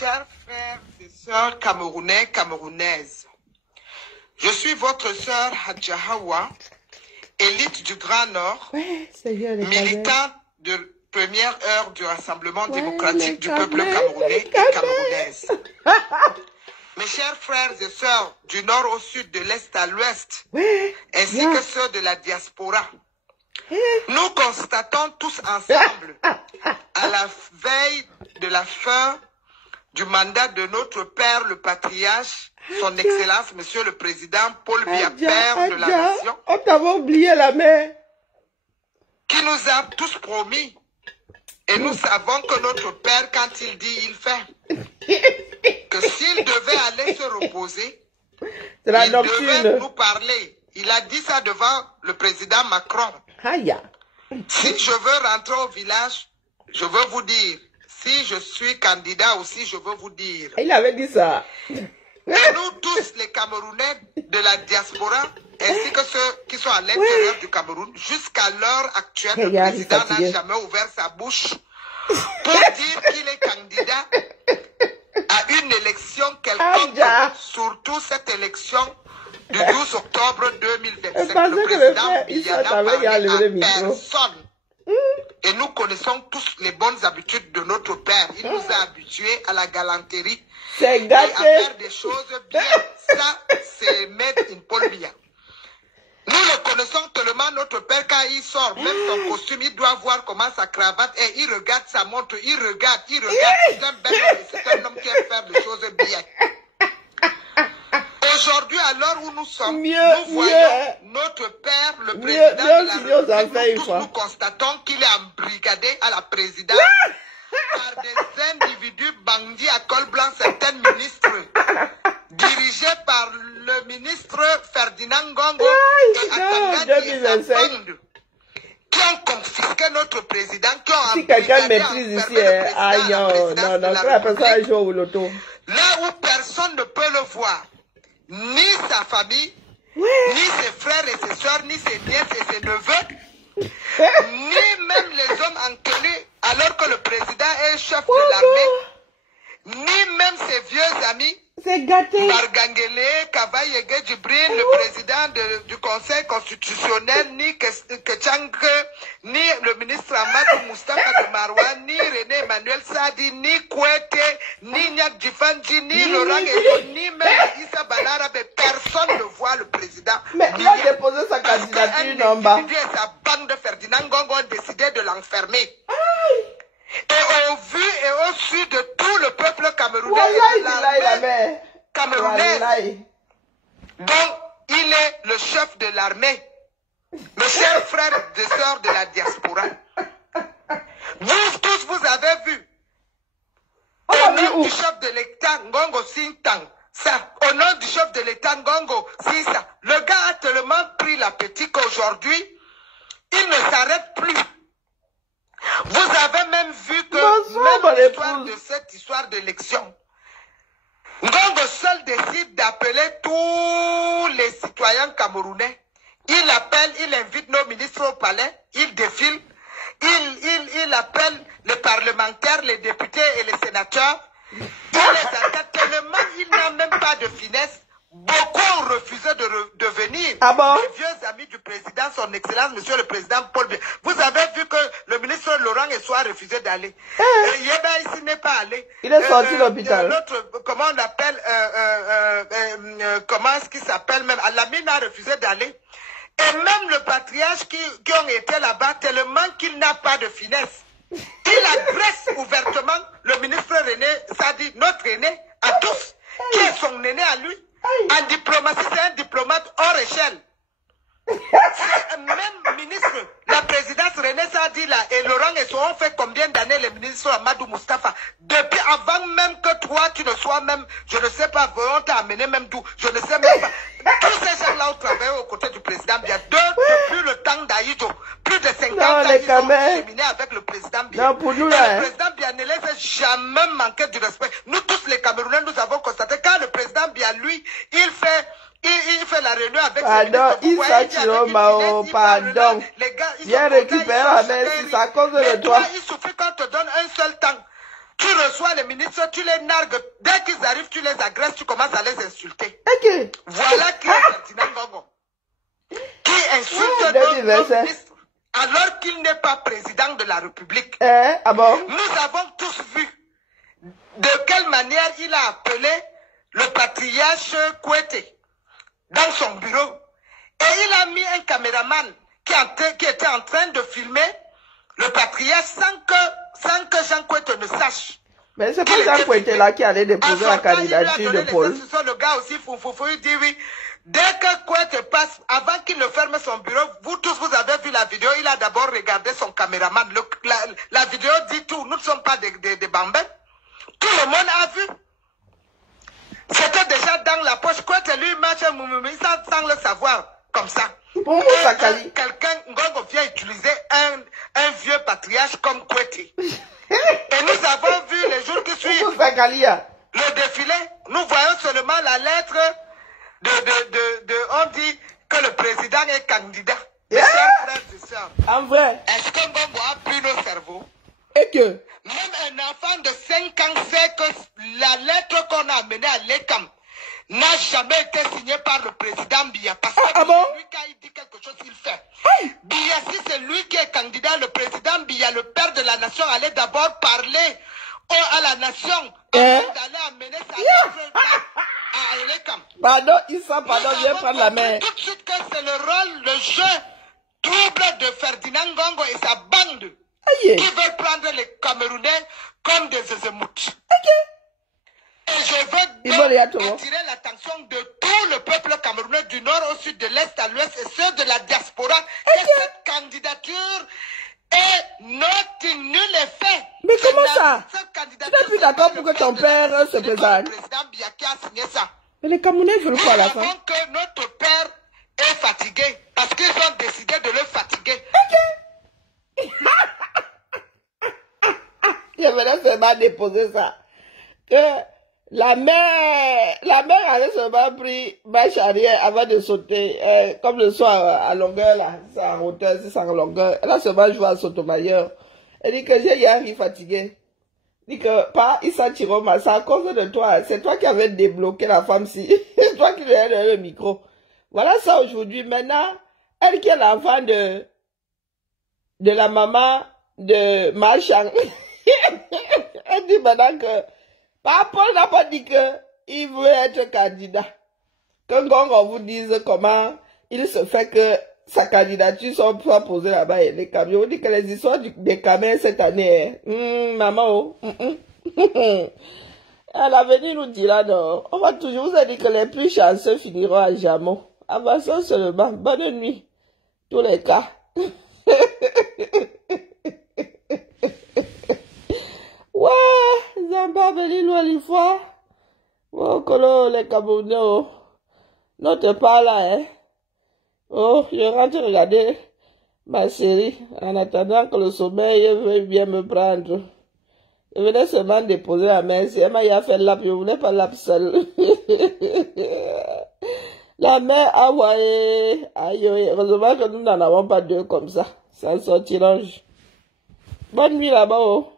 chers frères et sœurs camerounais, camerounaises, je suis votre sœur Hadja Hawa, élite du Grand Nord, militante de première heure du Rassemblement démocratique du peuple camerounais et camerounaise. Mes chers frères et sœurs du nord au sud, de l'est à l'ouest, ainsi que ceux de la diaspora, nous constatons tous ensemble, à la veille de la fin du mandat de notre père, le patriarche, son Excellence, Monsieur le Président Paul Biya, père de la nation, on t'avait oublié la mère, qui nous a tous promis, et nous savons que notre père, quand il dit, il fait, que s'il devait aller se reposer, il devait nous parler. Il a dit ça devant le président Macron. Si je veux rentrer au village, je veux vous dire. Si je suis candidat aussi, je veux vous dire. Il avait dit ça. Et nous tous, les Camerounais de la diaspora, ainsi que ceux qui sont à l'intérieur du Cameroun, jusqu'à l'heure actuelle, le président n'a jamais ouvert sa bouche pour dire qu'il est candidat à une élection quelconque, surtout cette élection du 12 octobre 2025. Le président Biya n'a parlé à personne. Et nous connaissons tous les bonnes habitudes de notre père. Il nous a habitués à la galanterie et à faire des choses bien. Ça, c'est Made in Paul Biya. Nous le connaissons tellement, notre père, quand il sort, même son costume, il doit voir comment sa cravate est. Il regarde sa montre, il regarde. C'est un bel homme, c'est un homme qui aime faire des choses bien. Aujourd'hui, à l'heure où nous sommes, nous voyons notre père, le président de la République, nous constatons qu'il est embrigadé à la présidence par des individus bandits à col blanc, certains ministres, dirigés par le ministre Ferdinand Ngongo et Atangani et sa bande, qui ont confisqué notre président, qui ont embrigadé, enfermé le président à la République, là où personne ne peut le voir. Ni sa famille, ni ses frères et ses soeurs, ni ses nièces et ses neveux, ni même les hommes enquêtés alors que le président est chef de l'armée, ni même ses vieux amis, Margangele, Kavayege Djibril, le président du Conseil constitutionnel, ni Kechang, ni le ministre Amadou Moustapha de Maroua, ni René Emmanuel Sadi, ni Kouete, ni Nyak Djifanji, ni Laurent Ezo, ni même Issa Balarabe. Personne ne voit le président. Mais il a déposé sa candidature en bas. Et sa bande de Ferdinand Ngongo ont décidé de l'enfermer. Et au vu et au su de tout le peuple camerounais et de l'armée camerounaise, dont il est le chef de l'armée, mes chers frères et sœurs de la diaspora, vous tous vous avez vu, au nom du chef de l'État Ngongo Sintang, ça, au nom du chef de l'État Ngongo Sisa, le gars a tellement pris l'appétit qu'aujourd'hui, il ne s'arrête plus. Vous avez même vu que même l'histoire de cette histoire d'élection, Ngongo seul décide d'appeler tous les citoyens camerounais. Il appelle, il invite nos ministres au palais, il défile, il appelle les parlementaires, les députés et les sénateurs. Il les attaque tellement, il n'a même pas de finesse. Beaucoup ont refusé de venir. Les vieux amis du président, son Excellence, Monsieur le Président Paul Biya. Vous avez vu que le ministre Laurent Esso a refusé d'aller. Yeba ici n'est pas allé. Il est sorti de l'hôpital. L'autre, comment on appelle, comment est-ce qu'il s'appelle même, Alamine a refusé d'aller. Et même le patriarche qui ont été là-bas, tellement qu'il n'a pas de finesse. Il agresse ouvertement le ministre René Sadi, notre aîné, à tous, qui est son aîné à lui. En diplomatie, c'est un diplomate hors échelle. Même ministre, la présidence René Sadi là, et Laurent Esso ont fait combien d'années les ministres Amadou Moustapha? Depuis avant même que toi, tu ne sois même, je ne sais pas, on t'a amené même d'où, je ne sais même pas. Tous ces gens-là ont travaillé aux côtés du président Biya. Depuis le temps d'Aïdjo, plus de 50 ans, ils ont cheminé avec le président Biya. Le président Biya ne les a jamais manqué du respect. Nous tous les Camerounais, nous avons constaté quand le président Biya, lui, il fait la réunion avec pardon. Viens récupérer la main, c'est à cause de toi. Il suffit qu'on te donne un seul temps. Tu reçois les ministres, tu les nargues. Dès qu'ils arrivent, tu les agresses, tu commences à les insulter. Ok. Voilà qui est Ferdinand Ngongo. Qui insulte nos ministres alors qu'il n'est pas président de la République. Ah bon? Nous avons tous vu de quelle manière il a appelé le patriarche Kouété dans son bureau. Et il a mis un caméraman qui était en train de filmer le patriarche sans que Jean Kouété ne sache. Mais c'est pas Jean Kouété là qui allait déposer la candidature de Paul. Le gars aussi, il dit oui. Dès que Kouété passe, avant qu'il ne ferme son bureau, vous tous, vous avez vu la vidéo, il a d'abord regardé son caméraman. La vidéo dit tout, nous ne sommes pas des bambins. Tout le monde a vu. C'était déjà dans la poche. Kouété lui marche sans le savoir, comme ça. Quelqu'un, Ngongo vient utiliser un vieux patriarche comme Kouété. Et nous avons vu les jours qui suivent le défilé. Nous voyons seulement la lettre on dit que le président est candidat. Mes chers frères et sœurs. En vrai. Est-ce que Ngongo a pris nos cerveaux? Et que? Même un enfant de 5 ans sait que la lettre qu'on a amenée à l'ECAM n'a jamais été signée par le président Biya. Parce que c'est lui qui a dit quelque chose, il fait. Biya, si c'est lui qui est candidat, le président Biya, le père de la nation, allait d'abord parler à la nation avant d'aller amener sa lettre à l'ECAM. Pardon, viens prendre la main. Tout de suite que c'est le rôle, le jeu trouble de Ferdinand Ngongo et sa bande qui veulent prendre les Camerounais comme des zézémoutes. Et je veux attirer l'attention de tout le peuple camerounais du nord au sud, de l'est à l'ouest et ceux de la diaspora que cette candidature est nulle effet. Mais comment ça? Tu n'es plus d'accord pour que ton père se présente? Le président Biya qui a signé ça. Mais les Camerounais veulent quoi à la fin? Nous savons que notre père est fatigué parce qu'ils ont décidé de le fatiguer. Je venais seulement déposer ça. Que la mère avait seulement pris marche arrière avant de sauter. Comme le soir à longueur là, c'est en hauteur, c'est en longueur. Elle a seulement joué à sautomailleur. Elle dit que j'ai arrivé fatigué. Elle dit que pas, il s'en tire c'est à cause de toi. C'est toi qui avais débloqué la femme-ci. C'est toi qui lui as donné le micro. Voilà ça aujourd'hui. Maintenant, elle qui est l'enfant de la maman de Marchand. Elle dit maintenant que Paul n'a pas dit qu'il veut être candidat. Que Ngongo vous dise comment il se fait que sa candidature soit posée là-bas et les camions. On dit que les histoires des camions cette année, maman, à l'avenir nous dira non. On va toujours vous dire que les plus chanceux finiront à jamais. Avançons seulement. Bonne nuit. Tous les cas. Ouais, Zamba veni loin une fois. Oh, colo, les Camerounais, oh. Non, t'es pas là, hein. Oh, je rentre regarder ma série en attendant que le sommeil veuille bien me prendre. Je venais seulement déposer la main. Si elle m'a fait lap, je voulais pas lap seul. La main a envoyé. Aïe, heureusement que nous n'en avons pas deux comme ça. Ça sortira. Bonne nuit là-bas, oh.